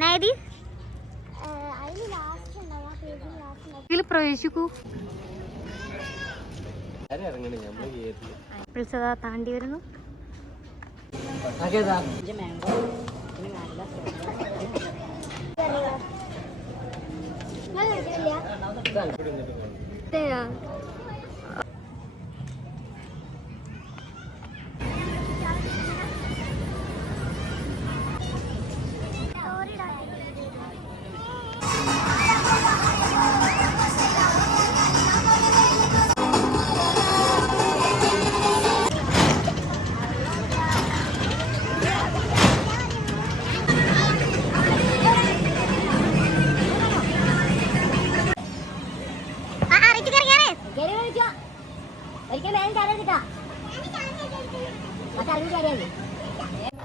നയതി? ഇതിൽ പ്രവേശിക്കൂ. പ്രിസത താണ്ടി വരുന്നു. ഇല്ല വരുന്നു അതേതാ ഒരിക്കലും വേഗം കയറിട്ടാ മറ്റേ അറിവ് കയറിയാൽ